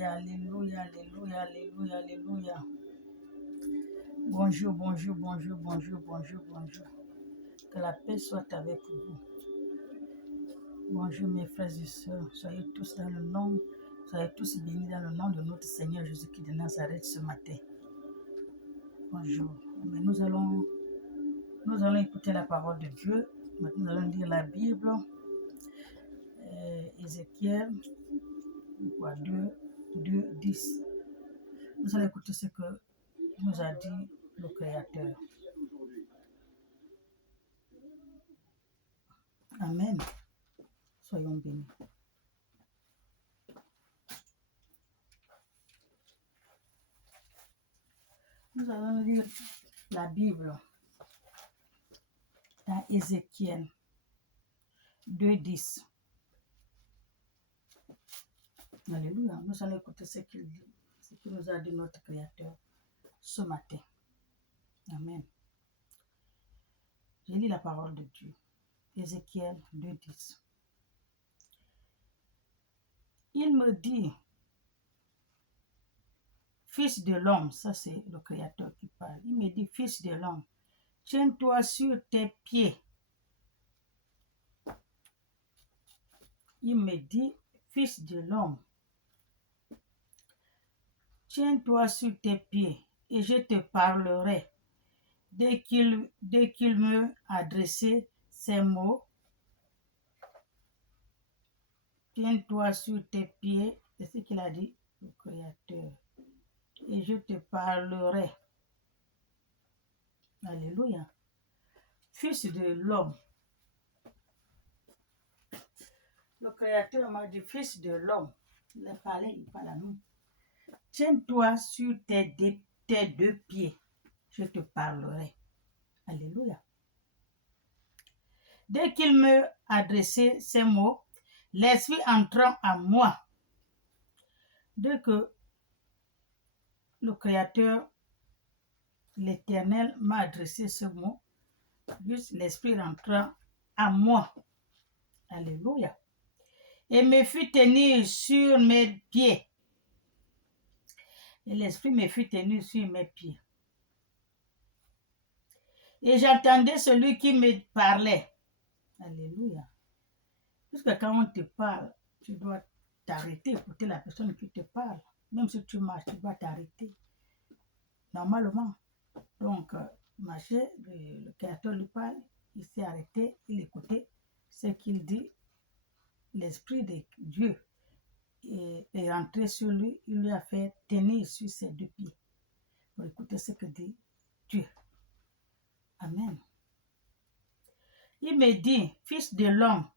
Alléluia, alléluia, alléluia, alléluia, alléluia. Bonjour, bonjour, bonjour, bonjour, bonjour, bonjour. Que la paix soit avec vous. Bonjour mes frères et sœurs. Soyez tous bénis dans le nom de notre Seigneur Jésus-Christ de Nazareth ce matin. Bonjour. Mais nous allons écouter la parole de Dieu. Maintenant, nous allons lire la Bible. Ézéchiel 2, 10. Nous allons écouter ce que nous a dit le Créateur. Amen. Soyons bénis. Nous allons lire la Bible dans Ézéchiel 2, 10. Alléluia. Nous allons écouter ce qu'il nous a dit notre Créateur ce matin. Amen. Je lis la parole de Dieu. Ézéchiel 2, 10. Il me dit, fils de l'homme, ça c'est le Créateur qui parle. Il me dit, fils de l'homme, tiens-toi sur tes pieds. Il me dit, fils de l'homme, tiens-toi sur tes pieds et je te parlerai. Dès qu'il me adressait ces mots, tiens-toi sur tes pieds, c'est ce qu'il a dit au Créateur, et je te parlerai. Alléluia. Fils de l'homme. Le Créateur m'a dit, fils de l'homme, il parle à nous. Tiens-toi sur tes deux pieds, je te parlerai. Alléluia. Dès qu'il me adressait ces mots, l'Esprit entrant en moi, dès que le Créateur, l'Éternel, m'a adressé ce mot, juste l'Esprit entrant en moi. Alléluia. Et me fit tenir sur mes pieds. Et l'Esprit me fit tenir sur mes pieds. Et j'entendais celui qui me parlait. Alléluia. Puisque quand on te parle, tu dois t'arrêter, écouter la personne qui te parle. Même si tu marches, tu dois t'arrêter. Normalement. Donc, marcher, le Créateur lui parle, il s'est arrêté, il écoutait ce qu'il dit. L'Esprit de Dieu est rentré sur lui, il lui a fait tenir sur ses deux pieds pour écouter ce que dit Dieu. Amen. Il me dit, fils de l'homme,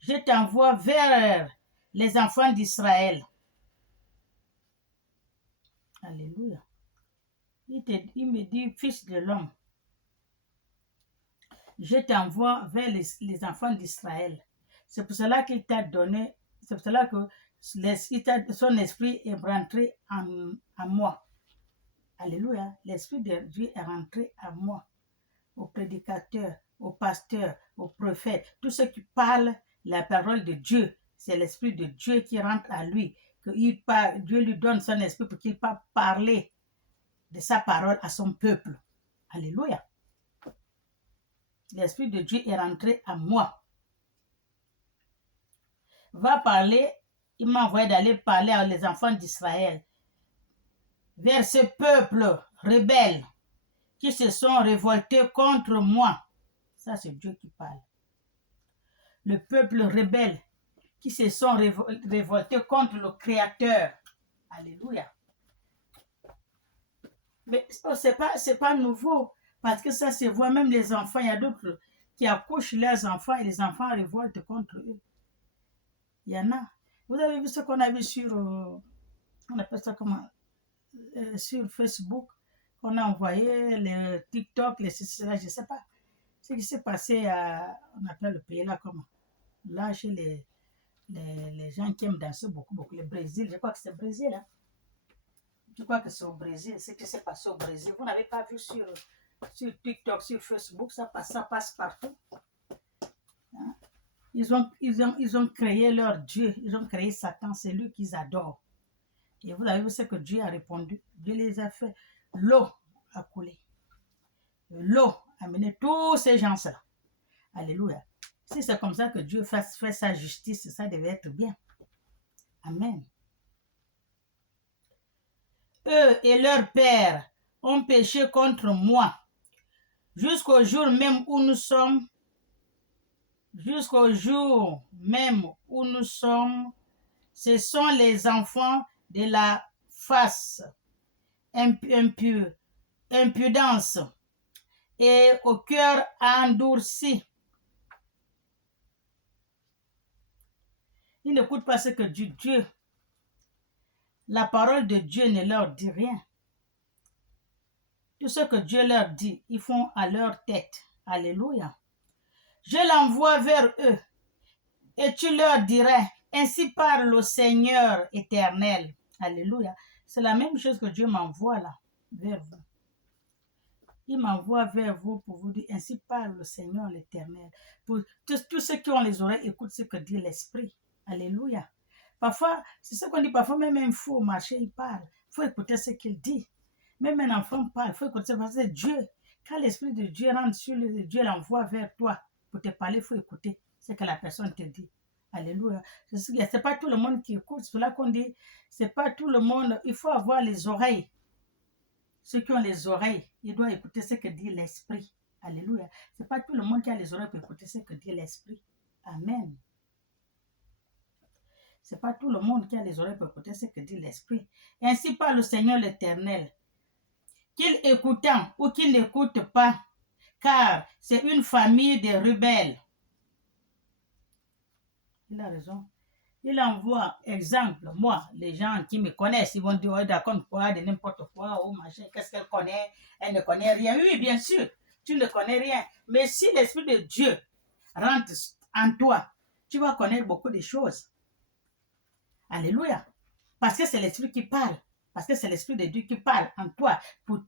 je t'envoie vers les enfants d'Israël. Alléluia. Il me dit, fils de l'homme, je t'envoie vers les enfants d'Israël. C'est pour cela qu'il t'a donné, c'est pour cela que son esprit est rentré en moi. Alléluia. L'esprit de Dieu est rentré en moi. Aux prédicateurs, aux pasteurs, aux prophètes, tous ceux qui parlent la parole de Dieu, c'est l'esprit de Dieu qui rentre à lui. Dieu lui donne son esprit pour qu'il puisse parler de sa parole à son peuple. Alléluia. L'esprit de Dieu est rentré en moi. Va parler, il m'a envoyé d'aller parler aux enfants d'Israël, vers ce peuple rebelle qui se sont révoltés contre moi. Ça, c'est Dieu qui parle. Le peuple rebelle qui se sont révoltés contre le Créateur. Alléluia. Mais c'est pas nouveau, parce que ça se voit même les enfants. Il y a d'autres qui accouchent leurs enfants et les enfants révoltent contre eux. Il y en a. Vous avez vu ce qu'on a vu sur, on appelle ça comment, sur Facebook, qu'on a envoyé, les TikTok, je ne sais pas. Ce qui s'est passé on appelle le pays là comment? Là, chez les gens qui aiment danser beaucoup, le Brésil, je crois que c'est le Brésil. Hein? Je crois que c'est au Brésil, ce qui s'est passé au Brésil. Vous n'avez pas vu sur TikTok, sur Facebook, ça passe partout. Hein? Ils ont créé leur Dieu, ils ont créé Satan, c'est lui qu'ils adorent. Et vous avez vu ce que Dieu a répondu. Dieu les a fait. L'eau a coulé. L'eau a mené tous ces gens-là. Alléluia. Si c'est comme ça que Dieu fait sa justice, ça devait être bien. Amen. Eux et leur père ont péché contre moi. Jusqu'au jour même où nous sommes, ce sont les enfants de la face, impudence et au cœur endurci. Ils n'écoutent pas ce que Dieu, la parole de Dieu ne leur dit rien. Tout ce que Dieu leur dit, ils font à leur tête. Alléluia. Je l'envoie vers eux et tu leur dirais, ainsi parle le Seigneur éternel. Alléluia. C'est la même chose que Dieu m'envoie là, vers vous. Il m'envoie vers vous pour vous dire, ainsi parle le Seigneur l'éternel. Pour tous ceux qui ont les oreilles, écoutent ce que dit l'Esprit. Alléluia. Parfois, c'est ce qu'on dit, parfois même un fou au marché, il parle. Il faut écouter ce qu'il dit. Même un enfant parle, il faut écouter parce que c'est Dieu. Quand l'Esprit de Dieu rentre sur lui, Dieu l'envoie vers toi pour te parler, il faut écouter ce que la personne te dit. Alléluia. C'est pas tout le monde qui écoute. C'est là qu'on dit, c'est pas tout le monde. Il faut avoir les oreilles. Ceux qui ont les oreilles, ils doivent écouter ce que dit l'Esprit. Alléluia. C'est pas tout le monde qui a les oreilles pour écouter ce que dit l'Esprit. Amen. C'est pas tout le monde qui a les oreilles pour écouter ce que dit l'Esprit. Ainsi parle le Seigneur l'Éternel. Qu'il écoutant ou qu'il n'écoute pas, car c'est une famille de rebelles. Il a raison. Il envoie, exemple, moi, les gens qui me connaissent, ils vont dire, oh, d'accord, quoi, de n'importe quoi, oh, machin, qu'est-ce qu'elle connaît? Elle ne connaît rien. Oui, bien sûr, tu ne connais rien. Mais si l'Esprit de Dieu rentre en toi, tu vas connaître beaucoup de choses. Alléluia. Parce que c'est l'Esprit qui parle. Parce que c'est l'Esprit de Dieu qui parle en toi.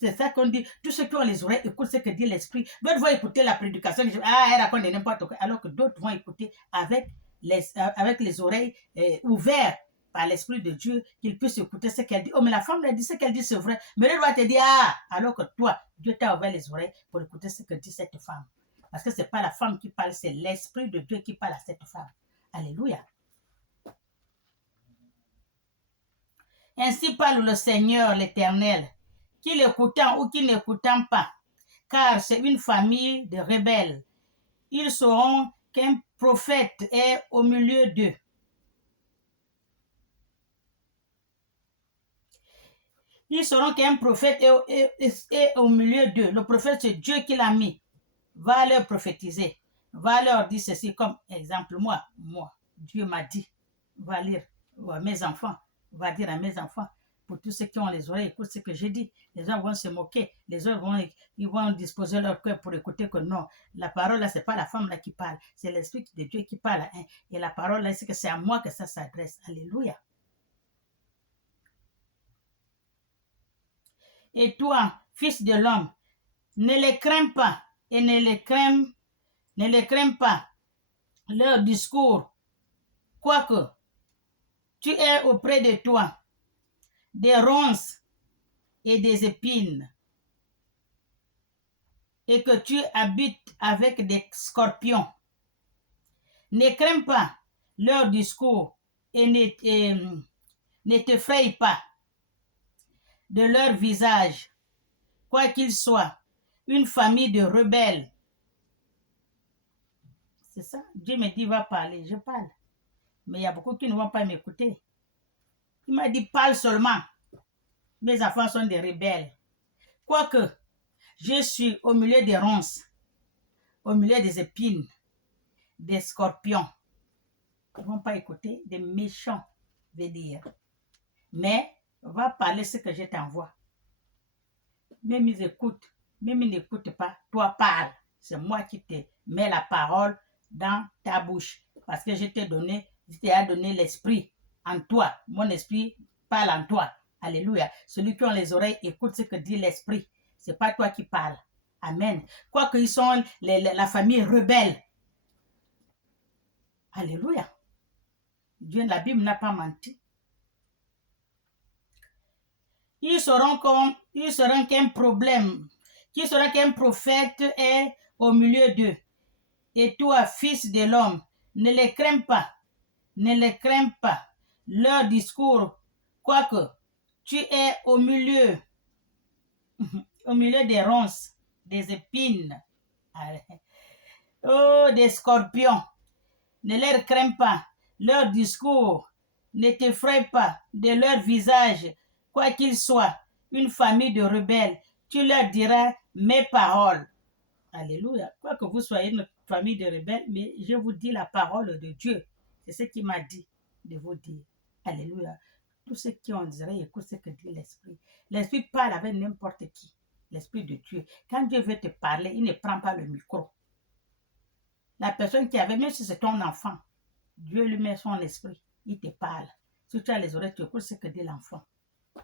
C'est ça qu'on dit. Tous ceux qui ont les oreilles écoutent ce que dit l'Esprit. D'autres vont écouter la prédication. Ah, elle raconte n'importe quoi. Alors que d'autres vont écouter avec les oreilles ouvertes par l'Esprit de Dieu, qu'ils puissent écouter ce qu'elle dit. Oh, mais la femme, elle dit ce qu'elle dit, c'est vrai. Mais elle doit te dire, ah, alors que toi, Dieu t'a ouvert les oreilles pour écouter ce que dit cette femme. Parce que ce n'est pas la femme qui parle, c'est l'Esprit de Dieu qui parle à cette femme. Alléluia. Ainsi parle le Seigneur l'Éternel, qu'il écoutant ou qu'il n'écoutant pas, car c'est une famille de rebelles. Ils sauront qu'un prophète est au milieu d'eux. Ils sauront qu'un prophète est au milieu d'eux. Le prophète, c'est Dieu qui l'a mis. Va leur prophétiser. Va leur dire ceci comme exemple. Moi, Dieu m'a dit. Va lire à mes enfants. Va dire à mes enfants. Pour tous ceux qui ont les oreilles, écoute ce que j'ai dit. Les gens vont se moquer. Les autres vont disposer leur cœur pour écouter que non. La parole là, c'est pas la femme là qui parle. C'est l'Esprit de Dieu qui parle. Hein. Et la parole là, c'est que c'est à moi que ça s'adresse. Alléluia. Et toi, fils de l'homme, ne les crains pas et ne les crains pas leur discours. Quoique tu es auprès de toi des ronces et des épines et que tu habites avec des scorpions. Ne crains pas leur discours et ne t'effraie pas de leur visage, quoi qu'ils soient, une famille de rebelles. C'est ça, Dieu me dit, va parler, je parle. Mais il y a beaucoup qui ne vont pas m'écouter. Il m'a dit, parle seulement. Mes enfants sont des rebelles. Quoique, je suis au milieu des ronces, au milieu des épines, des scorpions. Ils ne vont pas écouter, des méchants, veut dire. Mais, va parler ce que je t'envoie. Même ils écoutent, même ils n'écoutent pas, toi parle. C'est moi qui te mets la parole dans ta bouche. Parce que je t'ai donné l'esprit en toi. Mon esprit parle en toi. Alléluia. Celui qui a les oreilles écoute ce que dit l'esprit. Ce n'est pas toi qui parles. Amen. Quoique ils sont la famille rebelle. Alléluia. Dieu, la Bible n'a pas menti. Ils sauront qu'un problème, qu'ils sauront qu'un prophète est au milieu d'eux. Et toi, fils de l'homme, ne les crains pas, ne les crains pas. Leur discours, quoique tu es au milieu des ronces, des épines, oh, des scorpions, ne les crains pas. Leur discours ne t'effraie pas de leur visage, quoi qu'ils soient, une famille de rebelles. Tu leur diras mes paroles. Alléluia. Quoi que vous soyez une famille de rebelles, mais je vous dis la parole de Dieu. C'est ce qu'il m'a dit de vous dire. Alléluia. Tous ceux qui ont des oreilles écoutent ce que dit l'Esprit. L'Esprit parle avec n'importe qui. L'Esprit de Dieu. Quand Dieu veut te parler, il ne prend pas le micro. La personne qui avait, même si c'est ton enfant, Dieu lui met son esprit. Il te parle. Si tu as les oreilles, tu écoutes ce que dit l'enfant.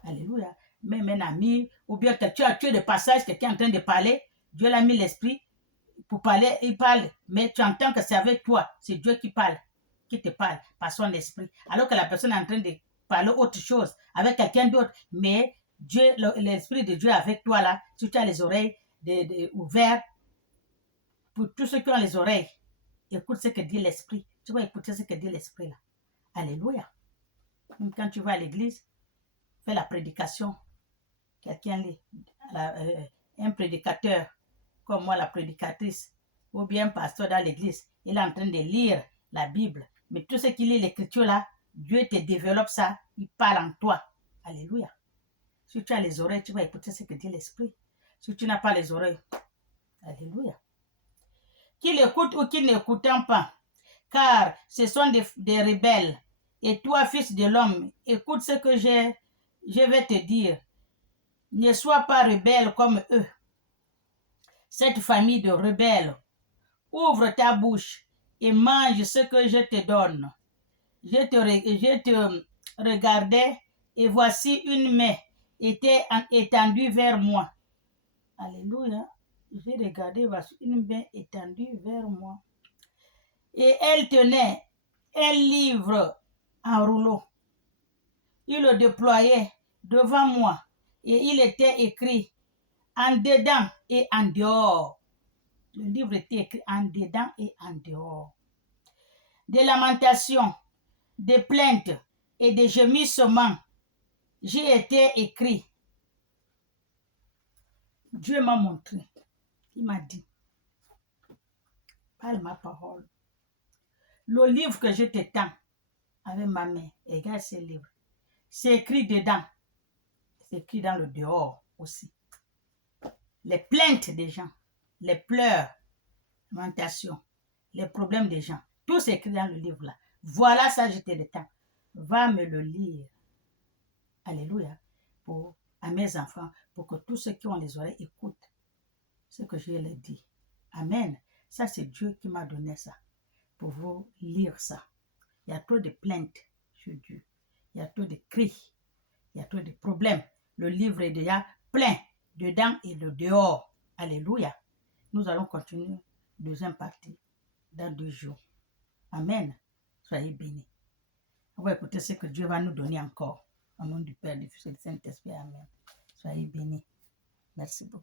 Alléluia. Même un ami, ou bien que tu as tué de passage, quelqu'un est en train de parler, Dieu l'a mis l'esprit pour parler, il parle, mais tu entends que c'est avec toi, c'est Dieu qui parle, qui te parle par son esprit. Alors que la personne est en train de parler autre chose avec quelqu'un d'autre, mais Dieu, l'esprit de Dieu est avec toi là, si tu as les oreilles ouvertes, pour tous ceux qui ont les oreilles, écoute ce que dit l'esprit. Tu vas écouter ce que dit l'esprit là. Alléluia. Même quand tu vas à l'église, fais la prédication. Quelqu'un lit, un prédicateur, comme moi la prédicatrice, ou bien un pasteur dans l'église, il est en train de lire la Bible. Mais tout ce qui lit l'écriture là, Dieu te développe ça, il parle en toi. Alléluia. Si tu as les oreilles, tu vas écouter ce que dit l'esprit. Si tu n'as pas les oreilles, alléluia. Qu'il écoute ou qu'il n'écoute pas, car ce sont des rebelles. Et toi, fils de l'homme, écoute ce que je vais te dire. Ne sois pas rebelle comme eux. Cette famille de rebelles, ouvre ta bouche et mange ce que je te donne. Je te regardais et voici une main était étendue vers moi. Alléluia. J'ai regardé, voici une main étendue vers moi. Et elle tenait un livre en rouleau. Il le déployait devant moi et il était écrit en dedans et en dehors. Le livre était écrit en dedans et en dehors. Des lamentations, des plaintes et des gémissements. J'y étais écrit. Dieu m'a montré. Il m'a dit, parle ma parole. Le livre que je te tends avec ma main, regarde ce livre. C'est écrit dedans. C'est écrit dans le dehors aussi. Les plaintes des gens, les pleurs, les lamentations, les problèmes des gens. Tout c'est écrit dans le livre là. Voilà ça, je te le tends. Va me le lire. Alléluia. À mes enfants, pour que tous ceux qui ont les oreilles écoutent ce que je leur dis. Amen. Ça, c'est Dieu qui m'a donné ça. Pour vous lire ça. Il y a trop de plaintes sur Dieu. Il y a trop de cris. Il y a trop de problèmes. Le livre est déjà plein, dedans et de dehors. Alléluia. Nous allons continuer deuxième partie dans 2 jours. Amen. Soyez bénis. On va écouter ce que Dieu va nous donner encore. Au nom du Père, du Fils et du Saint-Esprit. Amen. Soyez bénis. Merci beaucoup.